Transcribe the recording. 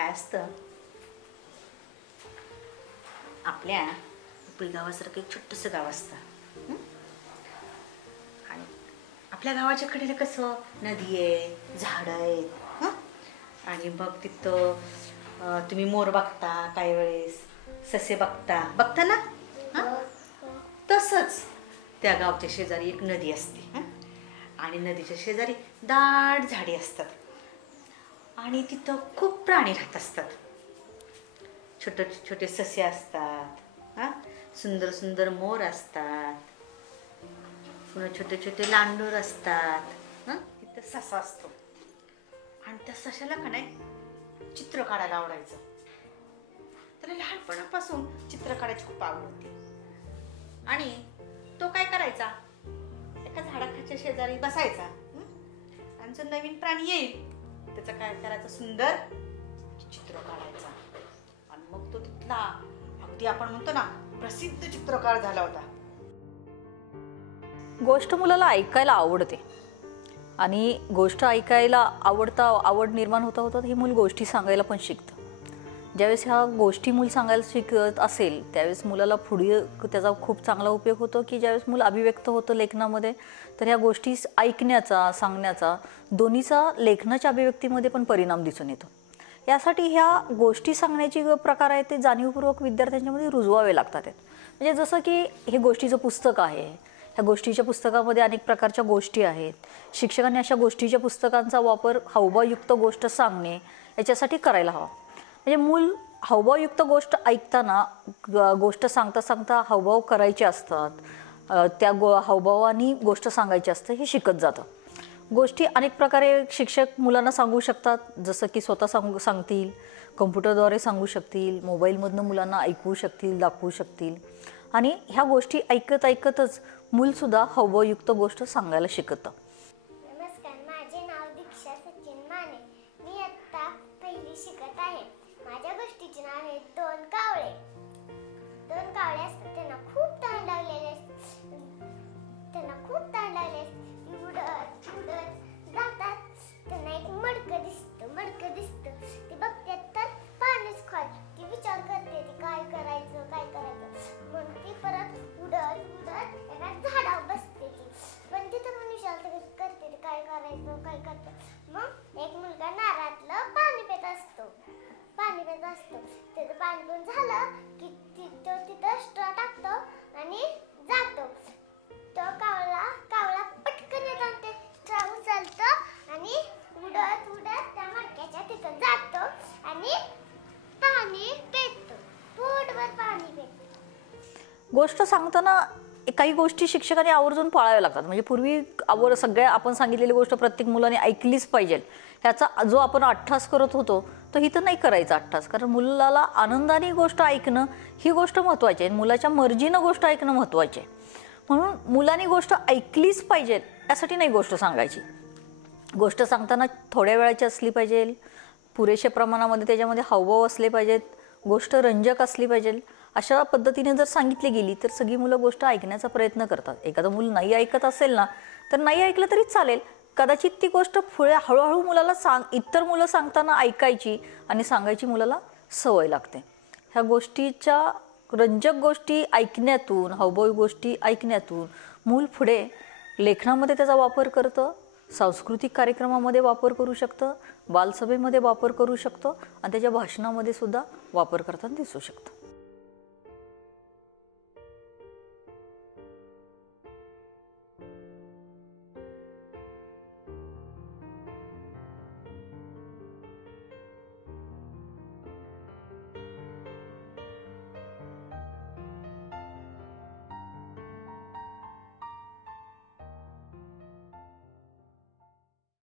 काय असतं, आपल्या उपळी गावासारखं एक छोटंसं गाव असतं आणि आपल्या गावाच्या कडेला कसं नदी आहे, झाडं आहेत आणि मग तिथं तुम्ही मोर बघता, काही वेळेस ससे बघता ना. तसंच त्या गावच्या शेजारी एक नदी असते आणि नदीच्या शेजारी दाट झाडी असतात आणि तिथं खूप प्राणी राहत असतात. छोटे छोटे ससे असतात, सुंदर सुंदर मोर असतात, पुन्हा छोटे छोटे लांडोर असतात. तिथं ससा असतो आणि त्या सशाला का नाही चित्र काढायला आवडायचं. त्याला लहानपणापासून चित्र काढायची खूप आवड होती आणि तो काय करायचा, एका झाडाखाच्या शेजारी बसायचा आणि जो नवीन प्राणी येईल त्याचं काय करायचं, सुंदर चित्र काढायचा. आणि मग तो तिथला अगदी आपण म्हणतो ना प्रसिद्ध चित्रकार झाला होता. गोष्ट मुलाला ऐकायला आवडते आणि गोष्ट ऐकायला आवड निर्माण होता होता हे मूल गोष्टी सांगायला पण शिकतं. ज्यावेळेस ह्या गोष्टी मूल सांगायला शिकत असेल त्यावेळेस मुलाला पुढे त्याचा खूप चांगला उपयोग होतो की ज्यावेळेस मूल अभिव्यक्त होतं लेखनामध्ये, तर ह्या गोष्टी ऐकण्याचा, सांगण्याचा, दोन्हीचा लेखनाच्या अभिव्यक्तीमध्ये पण परिणाम दिसून येतो. यासाठी ह्या गोष्टी सांगण्याची प्रकार आहे ते जाणीवपूर्वक विद्यार्थ्यांच्यामध्ये रुजवावे लागतात. म्हणजे जसं की हे गोष्टीचं पुस्तक आहे, ह्या गोष्टीच्या पुस्तकामध्ये अनेक प्रकारच्या गोष्टी आहेत. शिक्षकांनी अशा गोष्टीच्या पुस्तकांचा वापर हावभावयुक्त गोष्ट सांगणे याच्यासाठी करायला हवा. म्हणजे मूल हावभावयुक्त गोष्ट ऐकताना गोष्ट सांगता सांगता हावभाव करायचे असतात, त्या हावभावानी गोष्ट सांगायची असतं हे शिकत जातं. गोष्टी अनेक प्रकारे शिक्षक मुलांना सांगू शकतात, जसं की स्वतः सांगतील, कम्प्युटरद्वारे सांगू शकतील, मोबाईलमधनं मुलांना ऐकवू शकतील, दाखवू शकतील. आणि ह्या गोष्टी ऐकत ऐकतच मूलसुद्धा हावभावयुक्त गोष्ट सांगायला शिकतं. नमस्कार, माझे नाव दीक्षा सचिन माने. मी आता पहिली शिकत आहे. माझ्या गोष्टीचे नाव आहे दोन कावळे. दोन कावळे असतात, त्यांना खूप तहान लागलेली असते. ती उडत उडत जातात. त्यांना एक मडकं दिसतं. ती बघतात तर पाणीच खोल. ती विचार करते ती काय करायचं म्हणून ती परत उडत एका झाडावर बसते. पण तिथं पण विचार करते काय करतं. मग एक मुलगा नारळातलं पाणी पित असतो. त्याचं पाणी पिऊन झालं की तो तिथं स्ट्रॉ टाकतो आणि जातो. तो कावळा पटकन येतो आणि ते स्ट्रॉ उचलतो आणि उडत त्या मडक्याच्या तिथं जातो आणि पाणी पितो. पोटभर पाणी पितो. गोष्ट सांगताना काही गोष्टी शिक्षकांनी आवर्जून पाळाव्या लागतात. म्हणजे पूर्वी सगळ्या आपण सांगितलेली गोष्ट प्रत्येक मुलाने ऐकलीच पाहिजे ह्याचा जो आपण अट्ठास करत होतो तो इथं नाही करायचा अट्ठास. कारण मुलाला आनंदाने गोष्ट ऐकणं ही गोष्ट महत्त्वाची आहे, मुलाच्या मर्जीनं गोष्ट ऐकणं महत्त्वाचे आहे. म्हणून मुलांनी गोष्ट ऐकलीच पाहिजे यासाठी नाही गोष्ट सांगायची. गोष्ट सांगताना थोड्या वेळाची असली पाहिजे, पुरेशा प्रमाणामध्ये त्याच्यामध्ये हावभाव असले पाहिजेत, गोष्ट रंजक असली पाहिजे. अशा पद्धतीने जर सांगितली गेली तर सगळी मुलं गोष्ट ऐकण्याचा प्रयत्न करतात. एखादं मूल नाही ऐकत असेल ना तर नाही ऐकलं तरी चालेल, कदाचित ती गोष्ट पुढे हळूहळू मुलाला इतर मुलं सांगताना ऐकायची आणि सांगायची मुलाला सवय लागते. ह्या गोष्टीच्या रंजक गोष्टी ऐकण्यातून, हावभावी गोष्टी ऐकण्यातून मूल पुढे लेखनामध्ये त्याचा वापर करतं, सांस्कृतिक कार्यक्रमामध्ये वापर करू शकतं, बालसभेमध्ये वापर करू शकतं आणि त्याच्या भाषणामध्ये सुद्धा वापर करताना दिसू शकतं.